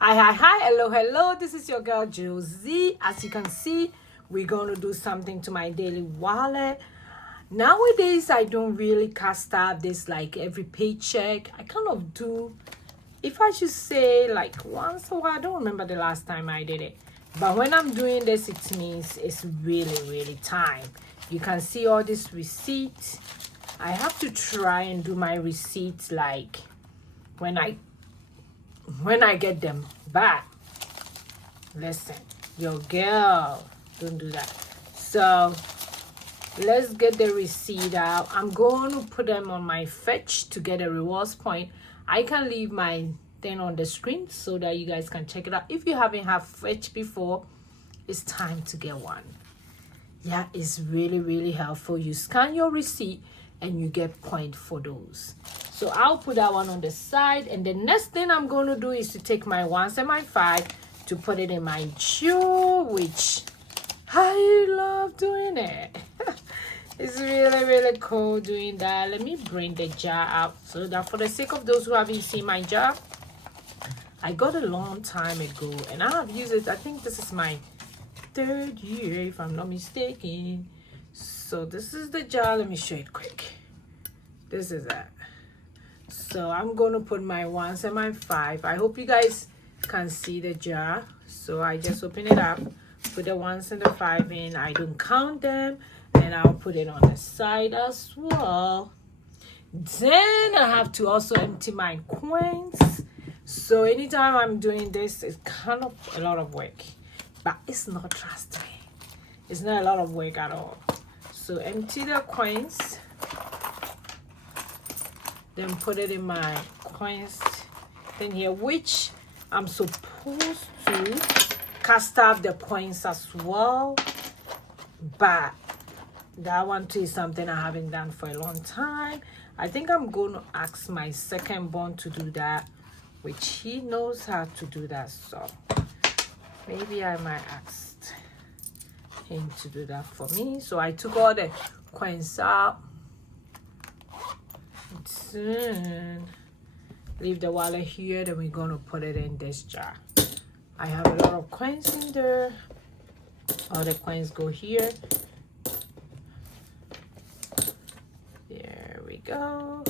Hi, hello. This is your girl Josie. As you can see, we're going to do something to my daily wallet. Nowadays, I don't really cast out this like every paycheck. I kind of do, if I should say, like once a while. I don't remember the last time I did it. But when I'm doing this, it means it's really time. You can see all this receipts. I have to try and do my receipts like when I get them back. Listen, your girl, don't do that. So let's get the receipt out. I'm going to put them on my fetch to get a rewards point. I can leave my thing on the screen so that you guys can check it out. If you haven't had fetch before, it's time to get one. Yeah, it's really helpful. You scan your receipt and you get point for those. So I'll put that one on the side, and the next thing I'm going to do is to take my ones and my five to put it in my jewel, which I love doing it. It's really cool doing that. Let me bring the jar out so that for the sake of those who haven't seen my jar, I got a long time ago and I have used it. I think this is my third year if I'm not mistaken. So this is the jar. Let me show it quick. This is that. So I'm going to put my ones and my five. I hope you guys can see the jar. So I just open it up, put the ones and the five in. I don't count them, and I'll put it on the side as well. Then I have to also empty my coins. So anytime I'm doing this, it's kind of a lot of work, but it's not drastic. It's not a lot of work at all. So empty the coins, then put it in my coins thing here, which I'm supposed to cast out the coins as well, but that one too is something I haven't done for a long time. I think I'm going to ask my second born to do that, which he knows how to do that, so maybe I might ask him to do that for me. So I took all the coins out. Then leave the wallet here, then we're going to put it in this jar. I have a lot of coins in there. All the coins go here. There we go.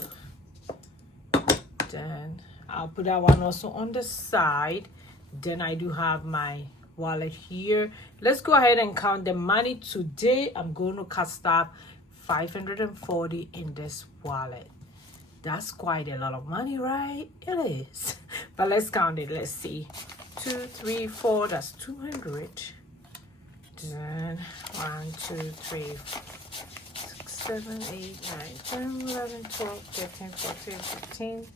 Then I'll put that one also on the side. Then I do have my wallet here. Let's go ahead and count the money today. I'm going to cast out 540 in this wallet. That's quite a lot of money, right? It is. But let's count it. Let's see. 2, 3, 4. That's 200. Then 1, 2, 3, 6, 7, 8, 9, 10, 11, 12, 13, 14,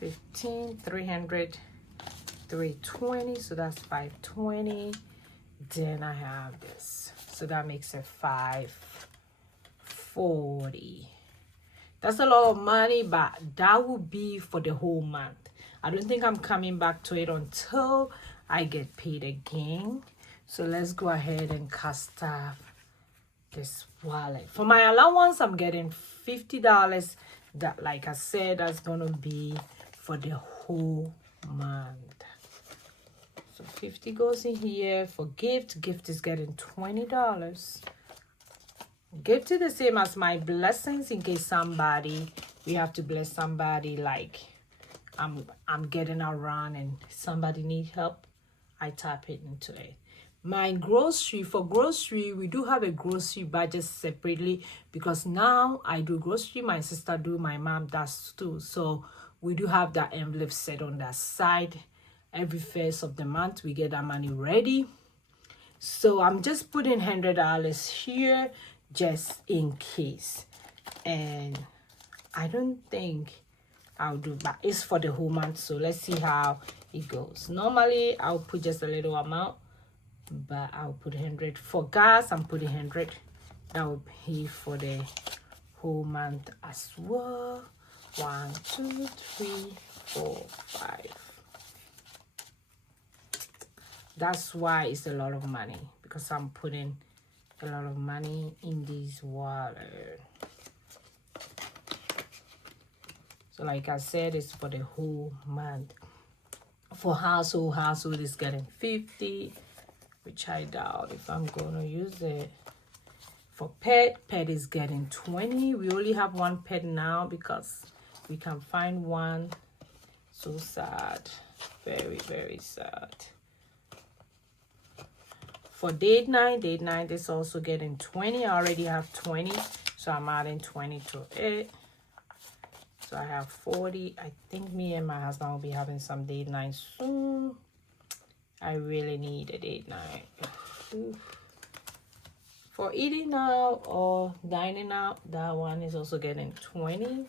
15, 300, 320. So that's 520. Then I have this. So that makes it 540. That's a lot of money, but that will be for the whole month. I don't think I'm coming back to it until I get paid again. So let's go ahead and cast off this wallet. For my allowance, I'm getting $50. That, like I said, that's going to be for the whole month. So 50 goes in here. For gift, gift is getting $20. Gift is the same as my blessings, in case we have to bless somebody, like I'm getting around and somebody need help, I tap it into it. My grocery, for grocery, we do have a grocery budget separately, because now I do grocery, my sister do, my mom does too. So we do have that envelope set on that side. Every first of the month we get that money ready. So I'm just putting $100 here just in case, and I don't think I'll do, but it's for the whole month. So let's see how it goes. Normally I'll put just a little amount, but I'll put 100 for gas. I'm putting 100. That will pay for the whole month as well. 1, 2, 3, 4, 5. That's why it's a lot of money, because I'm putting a lot of money in this wallet. So like I said, it's for the whole month. For household is getting 50, which I doubt if I'm gonna use it. For pet is getting 20. We only have one pet now because we can find one. So sad, very, very sad. For date night is also getting 20. I already have 20, so I'm adding 20 to it. So I have 40. I think me and my husband will be having some date night soon. I really need a date night. For eating out or dining out, that one is also getting 20.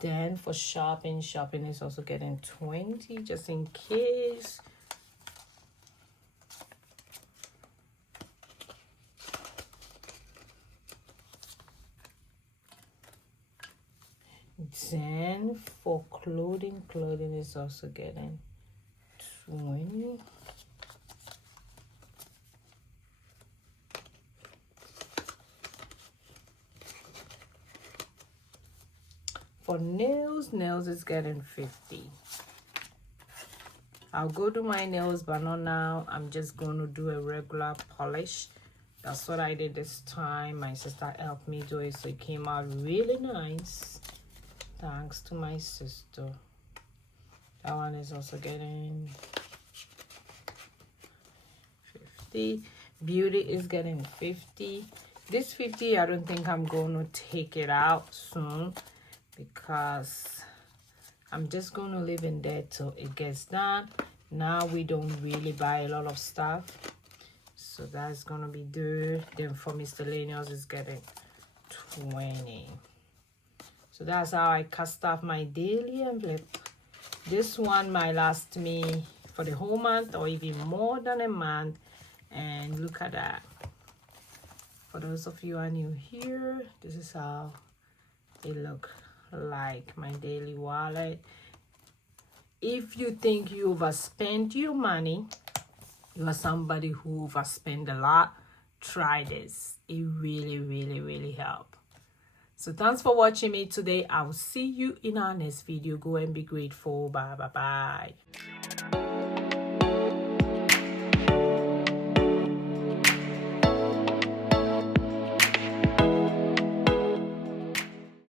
Then for shopping is also getting 20, just in case. Then for clothing is also getting 20. For nails is getting 50. I'll go do my nails, but not now. I'm just going to do a regular polish. That's what I did this time. My sister helped me do it, so it came out really nice. Thanks to my sister. That one is also getting 50. Beauty is getting 50. This 50, I don't think I'm going to take it out soon, because I'm just going to leave in there till it gets done. Now we don't really buy a lot of stuff, so that's going to be good. Then for miscellaneous is getting 20. So that's how I cast off my daily envelope. This one might last me for the whole month or even more than a month. And look at that. For those of you who are new here, this is how it look like, my daily wallet. If you think you overspend your money, you are somebody who overspend a lot, try this. It really, really, really helps. So thanks for watching me today. I will see you in our next video. Go and be grateful. Bye bye bye.